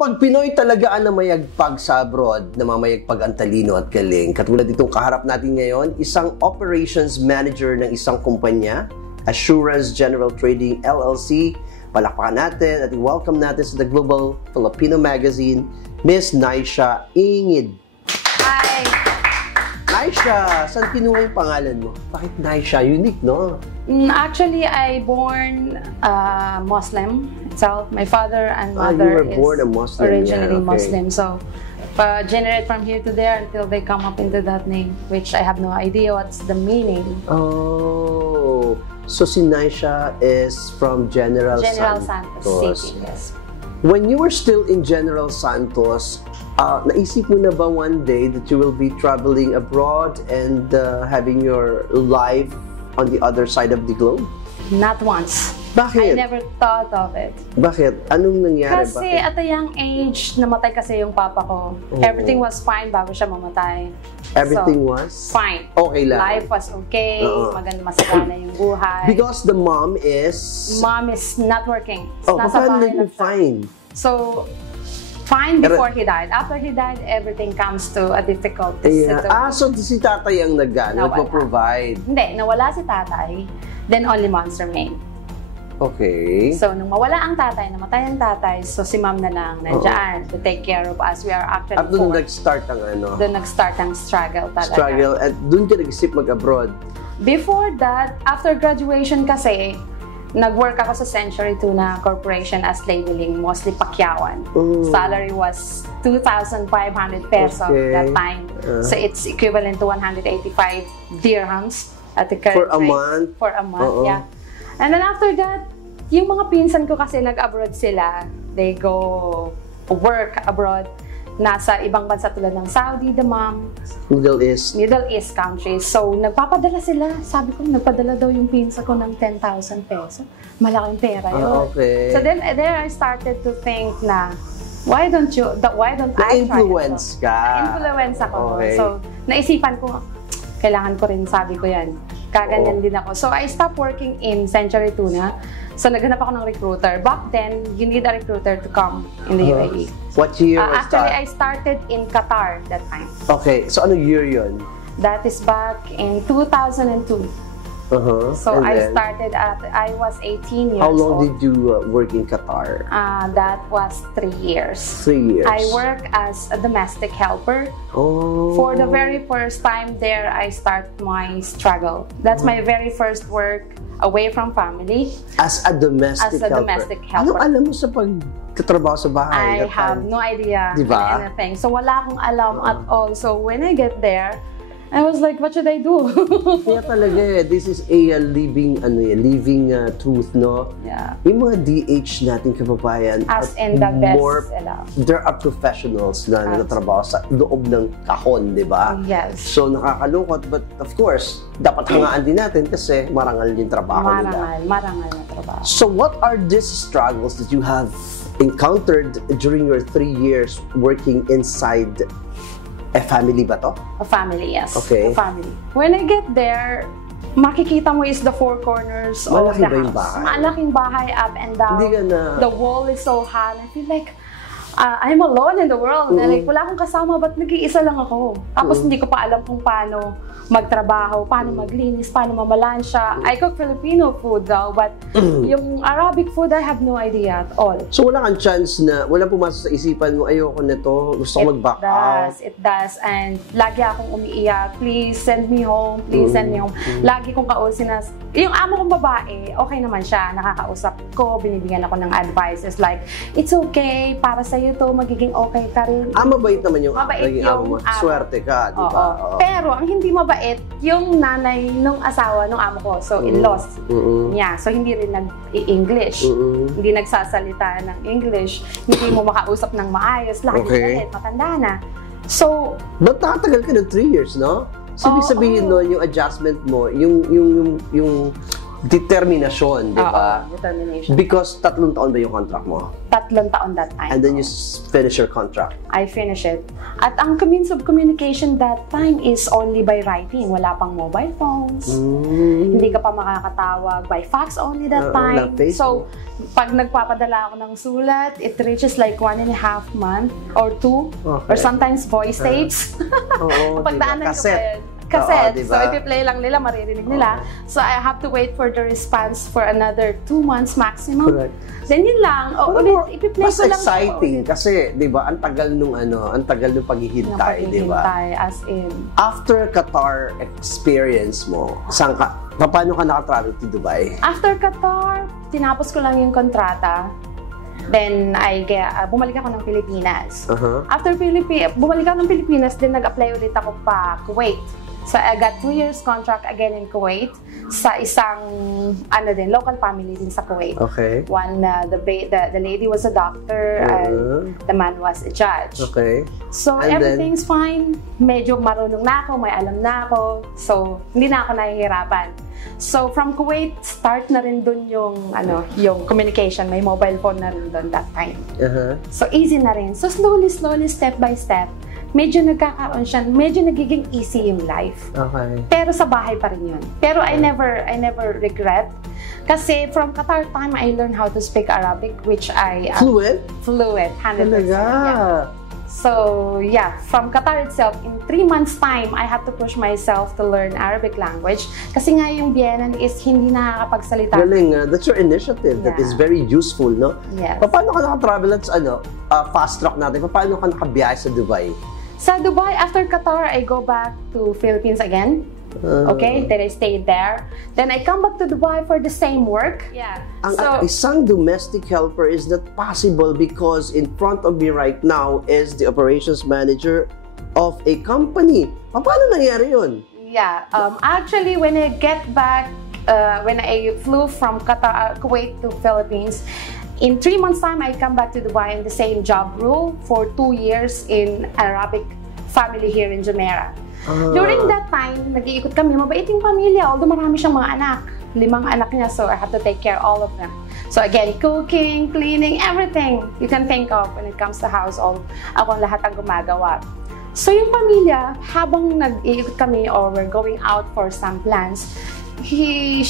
kapag Pinoy talaga ang namayagpag sa abroad, namamayagpag ang talino at galing. Katulad itong kaharap natin ngayon, isang operations manager ng isang kumpanya, Assurance General Trading LLC. Palakpakan natin at welcome natin sa The Global Filipino Magazine, Miss Naysha Ingid. Hi! Naysha, saan kinuha yung pangalan mo? Bakit Naysha? Unique, no? Actually, I born Muslim itself. My father and you mother were born a Muslim, originally Muslim. So, generate from here to there until they come up into that name, which I have no idea what's the meaning. Oh, so si Naysha is from General Santos City, yes. When you were still in General Santos, naisip mo na ba one day that you will be traveling abroad and having your life on the other side of the globe? Not once. Bakit? I never thought of it. Bakit? Anong nangyari? Kasi at a young age, namatay kasi yung papa ko. Everything was fine bago siya mamatay. Everything was? Fine. Okay lang. Life was okay. Maganda, masagana yung buhay. Because the mom is? Mom is not working. Nasa bahay lang fine? So, fine before he died. After he died, everything comes to a difficult situation. So si tatay ang nagpo-provide? Hindi, nawala si tatay. Then only moms remain. Okay. So, nung mawala ang tatay, namatay ang tatay, so si mom na lang nandiyan to take care of us. We are actually at doon nag-start ang ano? Doon nag-start ang struggle talaga. Struggle. At doon ka nag-isip mag-abroad? Before that, after graduation kasi, nag-work ako sa Century Tuna Corporation as labeling, mostly pakyawan. Salary was 2,500 pesos that time. So, it's equivalent to 185 dirhams at the current rate. Month? For a month, yeah. And then after that, yung mga pinsan ko kasi nag-abroad sila. They go work abroad. Nasa ibang bansa tulad ng Saudi, the mom. Middle East. Middle East countries. So, nagpapadala sila. Sabi ko, nagpadala daw yung pinsan ko ng 10,000 pesos. Malaking pera yun. Okay. So then, there I started to think na, why don't I try influence ka? Na-influence ako. Okay. So, naisipan ko, kailangan ko rin, sabi ko yan. Kaganyan din ako. So, I stopped working in Century Tuna. So, naghanap ako ng recruiter. Back then, you need a recruiter to come in the UAE. What year was actually, that? I started in Qatar that time. Okay. So, ano year yun? That is back in 2002. So, I was 18 years old. How long did you work in Qatar? That was 3 years. 3 years. I work as a domestic helper. Oh. For the very first time there, I start my struggle. That's my very first work away from family. As a domestic helper? As a domestic helper. Ano alam mo sa pagtatrabaho sa bahay? I have no idea diba? Anything. So, wala akong alam at all. So, when I get there, I was like, what should I do? Kaya talaga this is a living truth, no? Yeah. Yung mga DH natin kababayan, as in the best. There are professionals na nagtatrabaho sa loob ng kahon, di ba? Yes. So, nakakalungkot, but of course, dapat hangaan din natin kasi marangal yung trabaho nila. Marangal na trabaho. So, what are these struggles that you have encountered during your 3 years working inside a family ba to? A family, yes. Okay. A family. When I get there, makikita mo is the four corners of the house. Malaking bahay, up and down. The wall is so high. I feel like I'm alone in the world. Like, wala akong kasama, ba't nag-iisa lang ako? Tapos hindi ko pa alam kung paano magtrabaho, paano maglinis, paano mamalansya. I cook Filipino food daw, but yung Arabic food, I have no idea at all. So wala kang chance na, wala pumasok sa isipan mo, ayoko nito, gusto ko mag-back out? It does. And lagi akong umiiyak, please send me home, please send me home. Lagi kong kausin na, yung amo kong babae, okay naman siya, nakakausap ko, binibigyan ako ng advices like, it's okay, para sa'yo to, magiging okay ka rin. Mabait naman yung amo mo. Swerte ka, di ba? Pero ang hindi mabait, yung nanay nung asawa nung amo ko, so in-laws niya. So hindi rin nag-English, hindi nagsasalita ng English, hindi mo makausap ng maayos, lagi galit, matanda na. So, but nakatagal ka ng 3 years, no? So, ibig sabihin no, yung adjustment mo, yung determinasyon, di ba? Determination. Because 3 taon ba yung contract mo? 3 taon that time. And then you finish your contract? I finish it. At ang means of communication that time is only by writing. Wala pang mobile phones. Hindi ka pa makakatawag. By fax only that time. So, pag nagpapadala ako ng sulat, it reaches like 1.5 month or 2. Or sometimes voice tapes. Pagdaanan ko pa yun. Cassette. Diba? So, i-play lang nila, maririnig nila. So, I have to wait for the response for another 2 months maximum. Correct. Then, yun lang. Ulit, i-play ko lang. Mas exciting kasi, di ba, ang tagal nung paghihintay, di ba? As in. After Qatar experience mo, paano ka nakatravel to Dubai? After Qatar, tinapos ko lang yung kontrata. Then, bumalik ako ng Pilipinas. After bumalik ako ng Pilipinas, then nag-apply ulit ako pa Kuwait. So, I got 2 years contract again in Kuwait sa isang, local family din sa Kuwait. Okay. One, the lady was a doctor and the man was a judge. Okay. So, everything's fine. Medyo marunong na ako, may alam na ako. So, hindi na ako nahihirapan. So, from Kuwait, start na rin dun yung communication. May mobile phone na rin dun that time. So, easy na rin. So, slowly, step by step, medyo nagkakaroon siya, medyo nagiging easy yung life. Okay. Pero sa bahay pa rin yun. Pero I never regret. Kasi from Qatar time, I learned how to speak Arabic, which I... Fluent? Fluent, 100%. Talaga? Yeah. So, yeah, from Qatar itself, in 3 months' time, I had to push myself to learn Arabic language. Kasi nga yung biyenan is hindi nakakapagsalita. Galing, that's your initiative. Yeah. That is very useful, no? Yes. Paano ka nakatravel at fast track natin? Paano ka nakabiyahe sa Dubai? Sa Dubai, after Qatar, I go back to Philippines again. Okay, then I stayed there. Then I come back to Dubai for the same work. Yeah. Isang domestic helper is not possible because in front of me right now is the operations manager of a company. Paano nangyari yun? Yeah. Actually, when I get back, when I flew from Qatar, Kuwait to Philippines, in 3 months' time, I come back to Dubai in the same job role for 2 years in Arabic family here in Jumeirah. During that time, nag-iikot kami. Mabait yung pamilya, although marami siyang mga anak. 5 anak niya, so I have to take care of all of them. So again, cooking, cleaning, everything you can think of when it comes to household, ako lahat ang gumagawa. So yung pamilya, habang nag-iikot kami or we're going out for some plans, she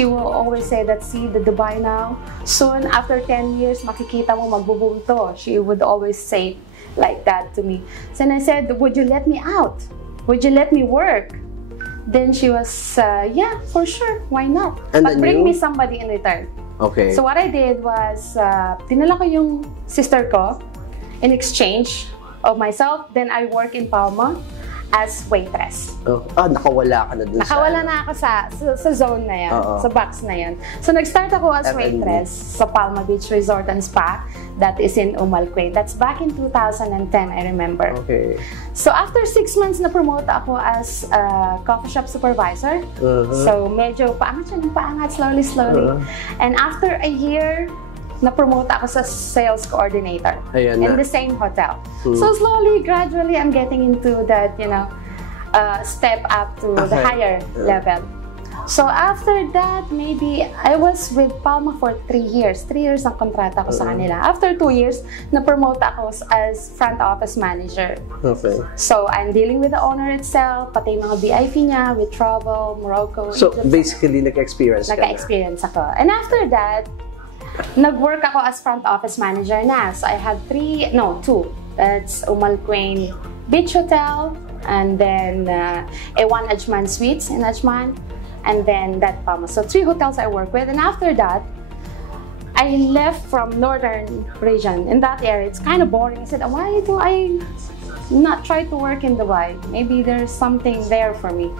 will always say that, see the Dubai now, soon after 10 years makikita mo magbo-boom to. She would always say like that to me. So I said, would you let me out? Would you let me work? Then she was, yeah, for sure, why not? And but bring me somebody in return. Okay. So what I did was, tinala ko yung sister ko in exchange of myself. Then I work in Palma as waitress. Nakawala ka na dun. Nakawala na ako sa zone na yan, sa box na yan. So nag-start ako as waitress sa Palma Beach Resort and Spa. That is in Kuwait. That's back in 2010, I remember. Okay. So after 6 months, na-promote ako as coffee shop supervisor. So medyo paangat siya ng paangat, slowly. And after a year, na-promote ako sa sales coordinator in the same hotel. So slowly, gradually, I'm getting into that, step up to the higher level. So after that, maybe I was with Palma for 3 years. 3 years ang kontrata ko sa kanila. After 2 years, na-promote ako as front office manager. Okay. So I'm dealing with the owner itself, pati mga VIP niya, with travel, Morocco. So basically, naka-experience ka na. Naka-experience ako. And after that, nag-work ako as front office manager na. So I had 2. That's Quain Beach Hotel, and then A1 Ajman Suites in Ajman, and then that Palma. So 3 hotels I work with. And after that, I left from northern region. In that area, it's kind of boring. I said, why do I not try to work in Dubai? Maybe there's something there for me.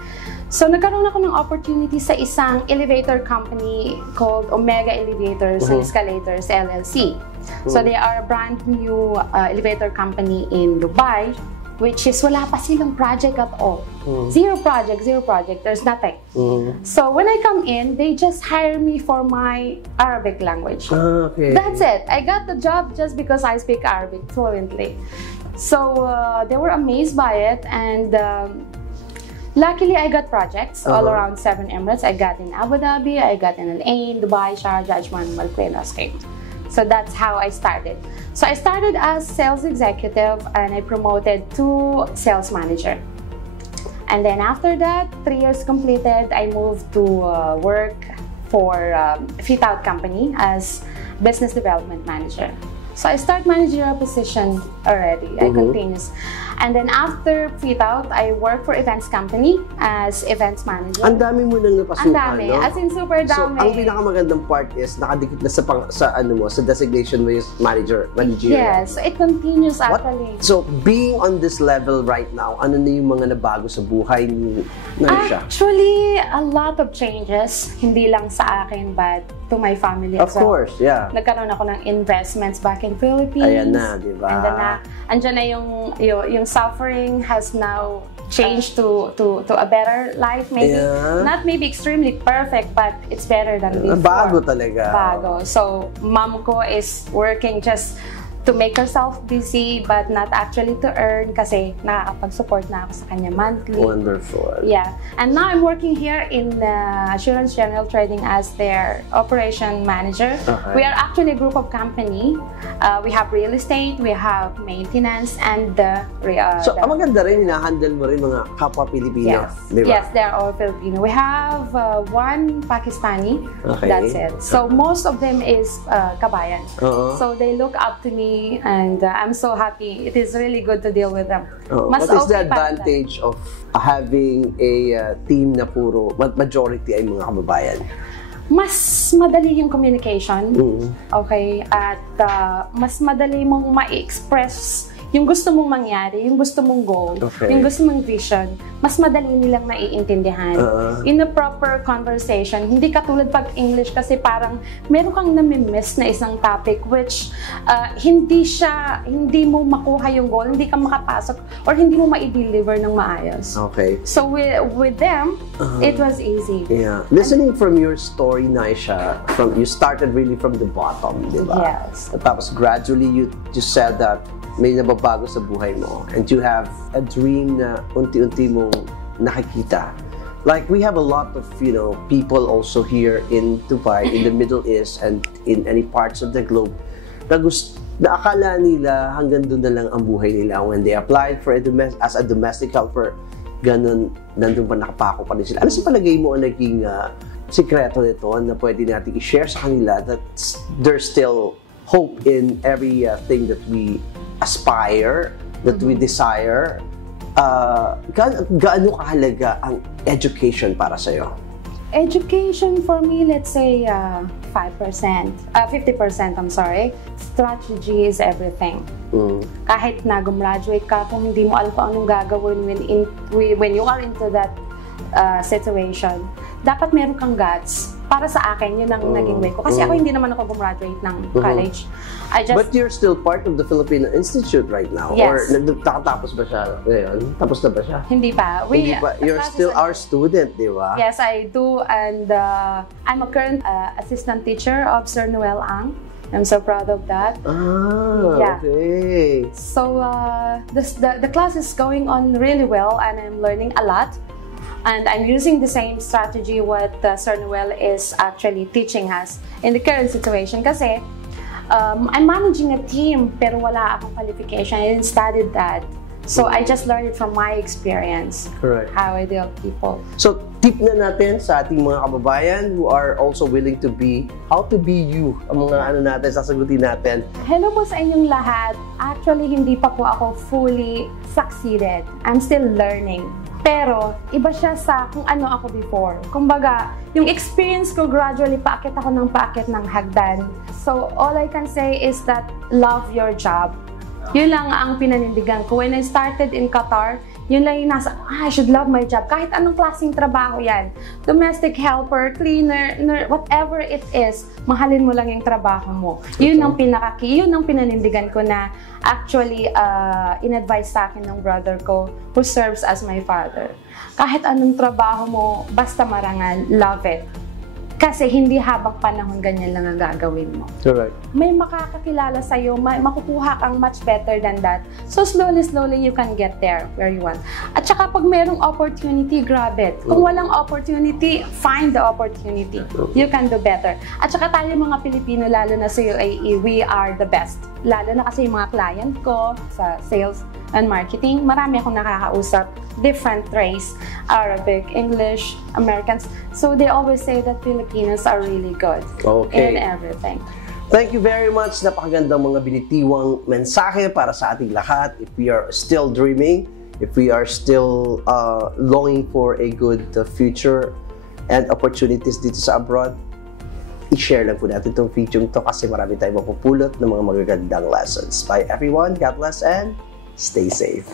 So, nagkaroon ako ng opportunity sa isang elevator company called Omega Elevators and Escalators LLC. So, they are a brand new elevator company in Dubai, which is wala pa silang project at all. Zero project. There's nothing. So, when I come in, they just hire me for my Arabic language. Okay. That's it. I got the job just because I speak Arabic fluently. So, they were amazed by it, and Luckily, I got projects all around 7 Emirates. I got in Abu Dhabi, I got in Al-Ain, Dubai, Sharjah, Ajman, Multimedia. So that's how I started. So I started as sales executive and I promoted to sales manager. And then after that, 3 years completed, I moved to work for a fit-out company as business development manager. So I start managerial position already. I continuous. And then after fit-out, I work for events company as events manager. Ang dami mo nang napasukan, Ang dami. No? As in, super dami. So, ang pinakamagandang part is nakadikit na sa designation mo yung manager. Yes. So it continues actually. So, being on this level right now, ano na yung mga nabago sa buhay ni Naysha? Actually, a lot of changes. Hindi lang sa akin, but to my family as well. Of course, yeah. Nagkaroon ako ng investments back in Philippines. Ayan na, di ba? And then andyan na yung suffering has now changed to a better life. Maybe not maybe extremely perfect, but it's better than before. Bago talaga. Bago. So, mom ko is working just to make herself busy but not actually to earn kasi nakakapag-support na ako sa kanya monthly. Wonderful. Yeah. And now I'm working here in Assurance General Trading as their operation manager. Okay. We are actually a group of company. We have real estate, we have maintenance, and so, ang maganda rin, hinahandle mo rin mga kapwa Pilipino, di ba? Yes, they're all Filipino. We have one Pakistani. Okay. That's it. So, most of them is kabayan. So, they look up to me and I'm so happy. It is really good to deal with them. What is the advantage of having a team na puro majority ay mga kababayan? Mas madali yung communication. Okay? At mas madali mong ma-express yung gusto mong mangyari, yung gusto mong goal, yung gusto mong vision, mas madali nilang naiintindihan. In a proper conversation, hindi katulad pag English kasi parang meron kang nami-miss na isang topic which hindi mo makuha yung goal, hindi ka makapasok, or hindi mo ma-deliver ng maayos. Okay. So with them, it was easy. Yeah. Listening from your story, Naysha, you started really from the bottom, di ba? Yes. At tapos gradually you just said that may nababago sa buhay mo and you have a dream na unti-unti mong nakikita. Like we have a lot of, people also here in Dubai, in the Middle East and in any parts of the globe na akala nila hanggang doon na lang ang buhay nila when they applied for as a domestic helper, ganun, nandun pa nakapako pa rin sila. Ano sa palagay mo ang naging sikreto nito na pwede natin i-share sa kanila that there's still hope in every thing that we aspire, that we desire? Gaano kahalaga ang education para sa'yo? Education for me, let's say 50%, I'm sorry. Strategy is everything. Kahit na gumraduate ka, kung hindi mo alam kung anong gagawin when you are into that situation, dapat meron kang guts. Para sa akin, yun ang naging way ko. Kasi ako hindi naman ako gumraduate ng college. But you're still part of the Filipino Institute right now? Yes. Or nakatapos ba siya ngayon? Tapos na ba siya? Hindi pa. Hindi pa. You're still our student, di ba? Yes, I do. And I'm a current assistant teacher of Sir Noel Ang. I'm so proud of that. Okay. So the class is going on really well and I'm learning a lot. And I'm using the same strategy what Sir Noel is actually teaching us in the current situation. Kasi I'm managing a team pero wala akong qualification. I didn't study that. So I just learned it from my experience. Correct. How I deal with people. So tip na natin sa ating mga kababayan who are also willing to be, how to be you, ang mga sasagutin natin. Hello po sa inyong lahat. Actually, hindi pa po ako fully succeeded. I'm still learning. Pero, iba siya sa kung ano ako before. Kumbaga, yung experience ko, gradually, paakit ako ng paakit ng hagdan. So, all I can say is that love your job. Yun lang ang pinanindigan ko. When I started in Qatar, yun lang yung nasa, I should love my job. Kahit anong klaseng trabaho yan. Domestic helper, cleaner, whatever it is, mahalin mo lang yung trabaho mo. Yun ang yun ang pinanindigan ko na actually in-advise sa akin ng brother ko who serves as my father. Kahit anong trabaho mo, basta marangal, love it. Kasi hindi habang panahon ganyan lang ang gagawin mo. Correct. May makakakilala sa'yo, makukuha kang much better than that. So slowly you can get there where you want. At saka pag merong opportunity, grab it. Kung walang opportunity, find the opportunity. You can do better. At saka tayo mga Pilipino, lalo na sa UAE, we are the best. Lalo na kasi yung mga client ko sa sales and marketing, marami akong nakakausap, different race, Arabic, English, Americans. So they always say that Filipinos are really good in everything. Thank you very much. Napakagandang mga binitiwang mensahe para sa ating lahat. If we are still dreaming, if we are still longing for a good future and opportunities dito sa abroad, i-share lang po natin itong video to kasi marami tayong mapupulot ng mga magagandang lessons. Bye everyone. God bless and stay safe.